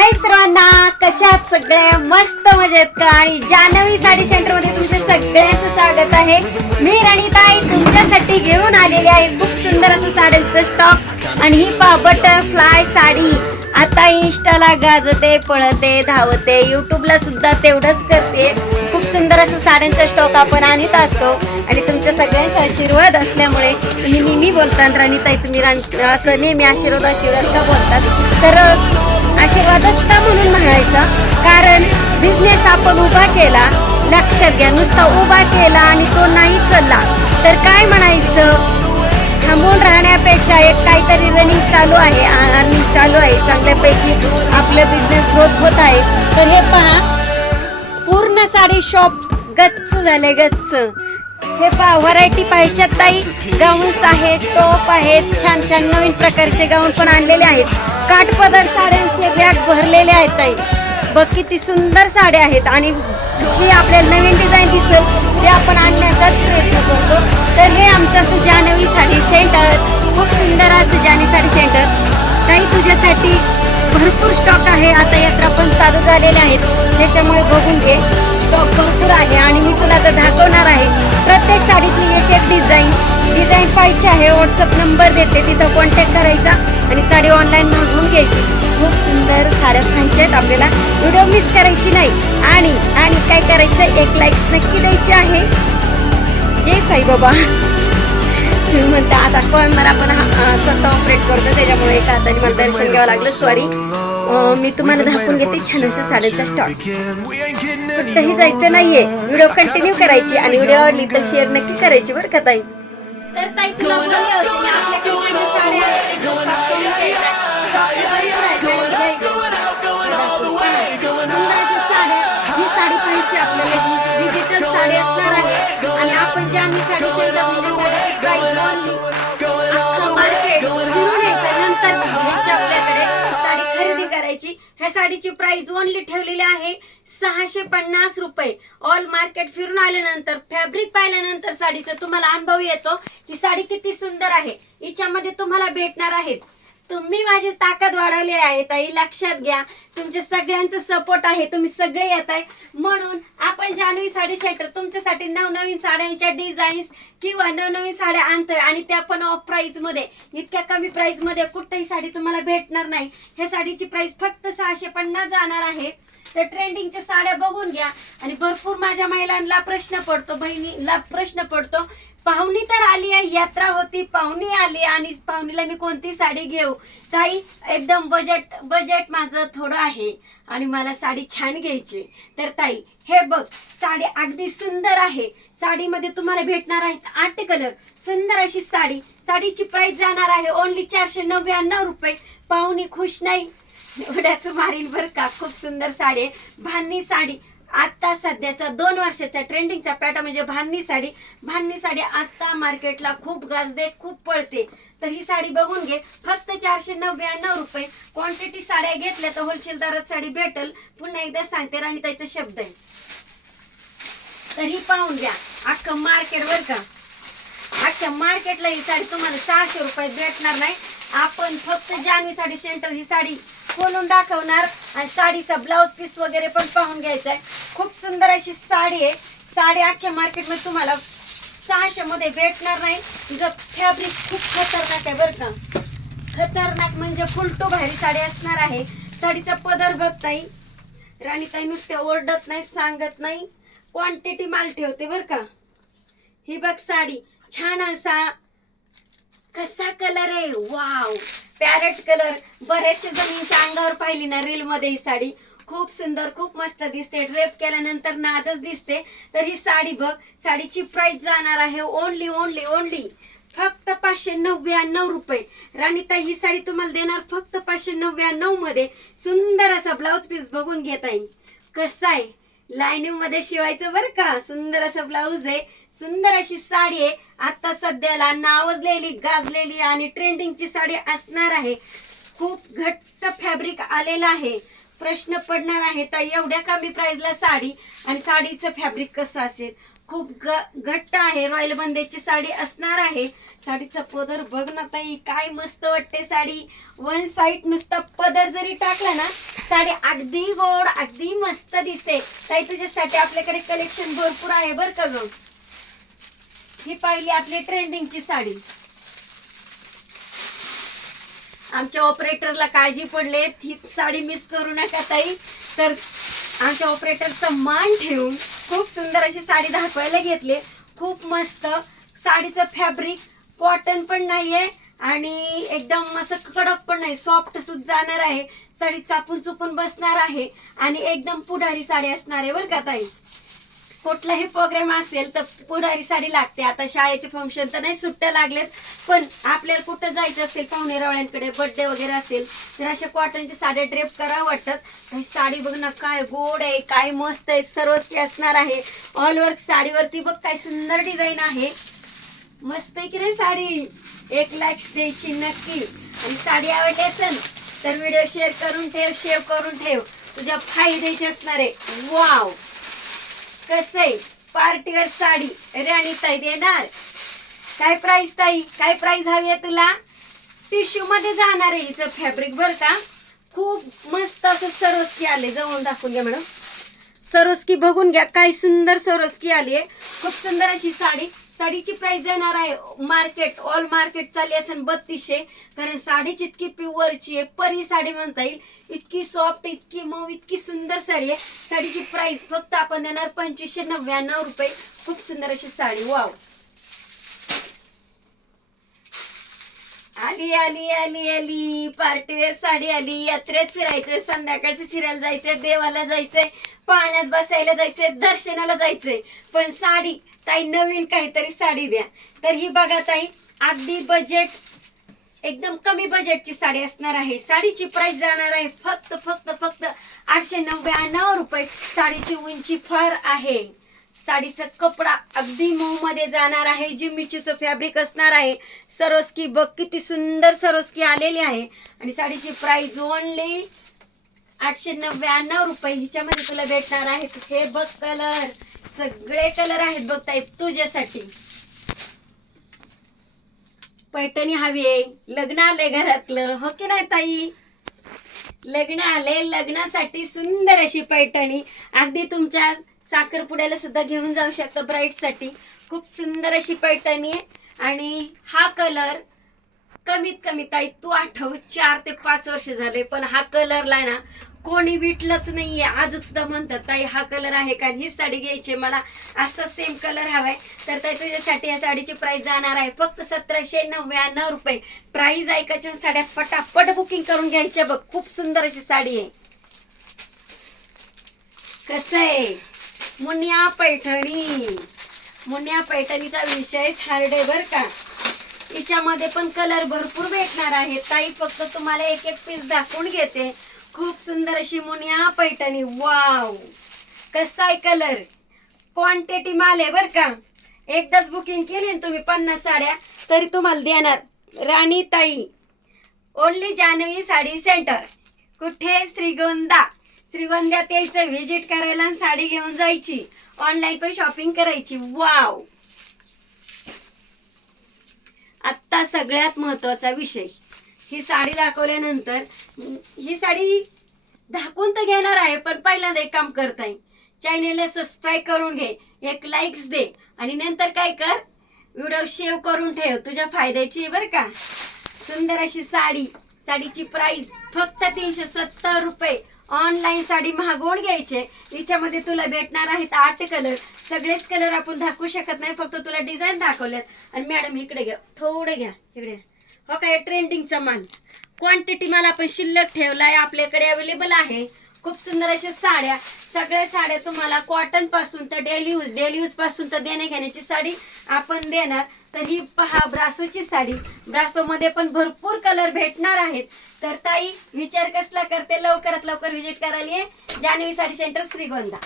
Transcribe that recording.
हाय सर्वांना, कशात सगळे मस्त मजेत का? आणि जान्हवी साडी सेंटर मध्ये तुमचे सगळ्यांचं स्वागत आहे. मी राणीताई तुमच्यासाठी घेऊन आलेली आहे खूप सुंदर असं साड्यांचं स्टॉक. आणि ही पहा बटरफ्लाय साडी आता इंस्टाला गाजते, पळते, धावते, युट्यूबला सुद्धा तेवढंच करते. खूप सुंदर असं साड्यांचा स्टॉक आपण आणत असतो आणि तुमच्या सगळ्यांचा आशीर्वाद असल्यामुळे तुम्ही नेहमी बोलता राणीताई तुम्ही असं नेहमी आशीर्वाद का बोलतात. तर आशीर्वादच का म्हणून म्हणायचं, कारण बिझनेस आपण उभा केला, लक्षात घ्या, नुसता उभा केला आणि तो नाही चालला तर काय म्हणायचं. थांबून राहण्यापेक्षा एक काहीतरी रनिंग चालू आहे, अर्निंग चालू आहे, चांगल्यापैकी आपलं बिझनेस ग्रोथ होत आहे. तर हे पहा पूर्ण साडी शॉप गच्च झाले, गच्च. हे पहा व्हरायटी पाहिजे ताई, गाऊन्स आहेत, टॉप आहेत, छान छान नवीन प्रकारचे गाऊन पण आणलेले आहेत. काठपदर साड्यांचे बॅग भरलेले आहेत ताई. बघ किती सुंदर साड्या आहेत आणि जी आपल्याला नवीन डिझाईन दिसेल ते आपण आणण्याचाच प्रयत्न करतो. तर हे आमचं असं जान्हवी साडी सेंटर, खूप सुंदर असं जान्हवी साडी सेंटर. ताई तुझ्यासाठी भरपूर स्टॉक आहे. आता यात्रा पण चालू झालेल्या आहेत त्याच्यामुळे बघून घे, स्टॉक भरपूर आहे आणि मी तुला आता दाखवणार आहे. प्रत्येक साडीची एक एक डिझाईन पाहिजे आहे. व्हॉट्सअप नंबर देते, तिथं कॉन्टॅक्ट करायचा आणि साडी ऑनलाईन मागवून घ्यायची. खूप सुंदर साड्या पाहिजे आहेत आपल्याला, व्हिडिओ मिस करायची नाही. आणि काय करायचं, एक लाईक नक्की द्यायची आहे. जय साईबाबा. तुम्ही म्हणता आता पण मला पण स्वतः ऑपरेट करतो त्याच्यामुळे एका हाताने मला दर्शन घ्यावं लागलं, सॉरी. मी तुम्हाला दाखवून घेते छान अशा साड्यांचा स्टॉक. कुठेही जायचं नाहीये, व्हिडिओ कंटिन्यू करायची आणि व्हिडिओ आवडली तर शेअर नक्की करायची बरं का ताई. तर ताई तुला बोलले होते आपल्याकडे साड्या ही साडी पाहिजे आपल्याला, डिजिटल साडी असणार आहे. आणि आपण जान्हवी साडी सेंटरमध्ये प्राइस ओनली अख्खा मार्केट फिरून यायचं, नंतर आपल्याकडे साडी खरेदी करायची. ह्या साडीची प्राइस ओनली ठेवलेली आहे 650 रुपये. ऑल मार्केट फिरून आल्यानंतर, फॅब्रिक पाहिल्यानंतर साडीचा तुम्हाला अनुभव येतो की साडी किती सुंदर आहे. हिच्यामध्ये तुम्हाला भेटणार आहेत, तुम्ही माझी ताकद वाढवली आहे ताई, लक्षात घ्या. तुमच्या सगळ्यांचा सपोर्ट आहे, तुम्ही सगळे येत आहे म्हणून आपण जान्हवी साडी सेंटर तुमच्यासाठी नवनवीन साड्यांच्या डिझाईन्स किंवा नवनवीन साड्या आणतोय आणि त्या पण ऑफ प्राइस मध्ये. इतक्या कमी प्राइस मध्ये कुठेही साडी तुम्हाला भेटणार नाही. ह्या साडीची प्राइस फक्त 650 जाणार आहे. तर ट्रेंडिंगच्या साड्या बघून घ्या. आणि भरपूर माझ्या महिलांना प्रश्न पडतो, बहिणीला प्रश्न पडतो, पाहुणी तर आली आहे, यात्रा होती, पाहुणी आली आणि पाहुणीला मी कोणती साडी घेऊ. ताई एकदम बजेट माझं थोडं आहे आणि मला साडी छान घ्यायची. तर ताई हे बघ, साडी अगदी सुंदर आहे. साडीमध्ये तुम्हाला भेटणार आहेत 8 कलर. सुंदर अशी साडी, साडीची प्राइस जाणार आहे ओनली 499 रुपये. पाहुणी खुश नाही उड्याचं मारील बरं का. खूप सुंदर साडी आहे, भान्नी साडी. आता सध्याचा 2 वर्षाचा ट्रेंडिंगचा पॅटर्न म्हणजे भान्नी साडी. भान्नी साडी आता मार्केटला खूप गाजते, खूप पळते. तर ही साडी बघून घे, फक्त 499 रुपये. क्वांटिटी साड्या घेतल्या तर होलसेल दरात साडी भेटल. पुन्हा एकदा सांगते, राणीताईचा शब्द आहे. तर ही पाहून घ्या, अख्खं मार्केट बर का, अख्ख्या मार्केटला ही साडी तुम्हाला 600 रुपयात भेटणार नाही. आपण फक्त जान्हवी साडी सेंटर ही साडी खोलून दाखवणार आणि साडीचा ब्लाउज पीस वगैरे पण पाहून घ्यायचा आहे. खूप सुंदर अशी साडी आहे. साडी अख्ख्या मार्केटमध्ये तुम्हाला 600 मध्ये भेटणार नाही. तिचं फॅब्रिक खूप खतरनाक आहे बरं का, खतरनाक म्हणजे फुलटू भारी साडी असणार आहे. साडीचा पदर बघ ताई, राणीताई नुसते ओरडत नाही, सांगत नाही, क्वांटिटी माल ठेवते बरं का. ही बघ साडी, छान असा कसा कलर आहे, वाव, पॅरेट कलर. बरेचशे जणींच्या अंगावर पाहिली ना रील मध्ये ही साडी, खूप सुंदर, खूप मस्त दिसते. ड्रेप केल्यानंतर नादच दिसते. तर ही साडी बघ, साडीची प्राइस जाणार आहे ओनली फक्त 599 रुपये. राणीताई ही साडी तुम्हाला देणार फक्त 599 मध्ये. सुंदर असा ब्लाउज पीस बघून घेता येईल कसा आहे, लाईनिंग मध्ये शिवायचं बरं का. सुंदर असा ब्लाउज आहे, सुंदर अशी साडी आहे. आता सध्याला नावाजलेली, गाजलेली आणि ट्रेंडिंगची साडी असणार आहे. खूप घट्ट फॅब्रिक आलेला आहे. प्रश्न पडणार आहे तर एवढ्या कमी प्राइसला साडी आणि साडीचं फॅब्रिक कसं असेल. खूप घट्ट आहे, रॉयल बंदेची साडी असणार आहे. साडीचा पदर बघ ना ताई, काय मस्त वाटते साडी. वन साइड नुसता पदर जरी टाकला ना साडी अगदी गोड अगदी मस्त दिसते ताई. तुझ्यासाठी आपल्याकडे कलेक्शन भरपूर आहे बर का ग. ही पहिली आपली ट्रेंडिंगची साडी. आमच्या ऑपरेटरला काळजी पडले ही साडी मिस करू नका ताई. तर आमच्या ऑपरेटरचा मान ठेवून खूप सुंदर अशी साडी दाखवायला घेतली. खूप मस्त साडीचं फॅब्रिक कॉटन पण नाहीये आणि एकदम असं कडक पण नाही, सॉफ्ट सुद्धा जाणार आहे. साडी चापून चुपून बसणार आहे आणि एकदम पुढारी साडी असणार आहे बरं का ताई. कुठलाही प्रोग्राम असेल तर पुढारी साडी लागते. आता शाळेचे फंक्शन तर नाही, सुट्ट्या लागलेत, पण आपल्याला कुठं जायचं असेल पाहुणे रावळ्यांकडे बर्थडे वगैरे असेल तर अशा कॉटनची साड्या ड्रेप करावं वाटतात. ही साडी बघ ना काय गोड आहे, काय मस्त आहे, सर्वच असणार आहे. ऑल वर्क साडीवरती बघ काय सुंदर डिझाईन आहे. मस्त आहे की नाही साडी. 1 लाख द्यायची नक्की. आणि साडी आवडली असेल तर व्हिडिओ शेअर करून ठेव, सेव्ह करून ठेव, तुझ्या फायद्याची असणार आहे. वाव कसं आहे पार्टीवर साडी राणी ताई देणार. काय प्राइस ताई, काय प्राइस हवी आहे तुला. टिश्यू मध्ये जाणार आहे हिचं फॅब्रिक बर का. खूप मस्त असं सरोस्की आले. जवळून दाखवून घ्या मॅडम. सरोस्की बघून घ्या काय सुंदर सरोस्की आली आहे. खूप सुंदर अशी साडी. साडीची प्राइस देणार आहे मार्केट ऑल मार्केट चालली असेल 3200. कारण साडीची इतकी प्युअरची आहे, परी साडी म्हणता येईल. इतकी सॉफ्ट, इतकी मऊ, इतकी सुंदर साडी आहे. साडीची प्राइस फक्त आपण देणार 2599 रुपये. खूप सुंदर अशी साडी. वाव आली आली आली आली पार्टीवेअर साडी आली. यात्रेत फिरायचंय, संध्याकाळचं फिरायला जायचंय, देवाला जायचंय, पाण्यात बसायला जायचंय, दर्शनाला जायचंय, पण साडी ताई नवीन काहीतरी साडी द्या. तर ही बघा ताई अगदी बजेट, एकदम कमी बजेटची साडी असणार आहे. साडीची प्राइस जाणार आहे फक्त फक्त फक्त 899 रुपये. साडीची उंची फार आहे. साडीचा कपडा अगदी मऊ मध्ये जाणार आहे. जिम्मीचीचं फॅब्रिक असणार आहे. सरोस्की बघ किती सुंदर सरोस्की आलेली आहे. आणि साडीची प्राइस ओनली 899 रुपये. हिच्यामध्ये तुला भेटणार आहेत हे बघ कलर, सगळे कलर आहेत बघता येत तुझ्यासाठी. पैठणी हवी आहे, लग्न आले घरातलं, हो की नाही ताई. लग्न आले, लग्नासाठी सुंदर अशी पैठणी. अगदी तुमच्या साखरपुड्याला सुद्धा घेऊन जाऊ शकता ब्राईड साठी. खूप सुंदर अशी पैठणी आहे. आणि हा कलर कमीत कमी ताई तू आठव 4 ते 5 वर्ष झाले, पण हा कलरला ना कोणी विटलंच नाहीये. अजून सुद्धा म्हणतात ताई हा कलर आहे का, ही साडी घ्यायची मला, असा सेम कलर हवाय. तर ताई तुझ्यासाठी या साडीची प्राइस जाणार आहे फक्त 1799 रुपये. प्राइस ऐकायच्या साड्या पटापट बुकिंग करून घ्यायच्या बघ. खूप सुंदर अशी साडी आहे. कसं आहे मुनिया पैठणी. मुनिया पैठणीचा विषय हार्ड आहे बर का. याच्यामध्ये पण कलर भरपूर भेटणार आहे ताई. फक्त तुम्हाला एक एक पीस दाखवून घेते. खूप सुंदर अशी मुनिया पैठणी. वाव कसा आहे कलर. क्वांटिटी माल आहे बर का. एकदाच बुकिंग केली ना तुम्ही 50 साड्या तरी तुम्हाला देणार राणी ताई. Only Janhavi sari centre. कुठे श्रीगोंदा. श्रीगोंद्यात यायचं, व्हिजिट करायला आणि साडी घेऊन जायची. ऑनलाईन पण शॉपिंग करायची. वाव आता सगळ्यात महत्वाचा विषय, ही साडी दाखवल्यानंतर ही साडी दाखवून तर घेणार आहे, पण पहिल्यांदा एक काम करताय, चॅनलला सबस्क्राईब करून घे, एक लाईक्स दे आणि नंतर काय कर व्हिडिओ सेव्ह करून ठेव, तुझ्या फायद्याची बरं का. सुंदर अशी साडी. साडीची प्राइस फक्त 370 रुपये. ऑनलाईन साडी मागवून घ्यायचे. हिच्यामध्ये तुला भेटणार आहेत 8 कलर. सगळेच कलर आपण दाखवू शकत नाही, फक्त तुला डिझाईन दाखवल्यात. आणि मॅडम इकडे घ्या, थोडे घ्या इकडे. हो काय ट्रेंडिंगचा माल. क्वांटिटी माल आपण शिल्लक ठेवलाय, आपल्याकडे अवेलेबल आहे. खूप सुंदर अशा साड्या. सगळ्या साड्या तुम्हाला कॉटन पासून तर डेली यूज पासून तर देण्या घेण्याची साडी आपण देणार. तर ही पहा ब्रासोची साडी. ब्रासो मध्ये पण भरपूर कलर भेटणार आहेत. तर ताई विचार कसला करते, लवकरात लवकर व्हिजिट करायला ये. जान्हवी साडी सेंटर श्रीगोंदा.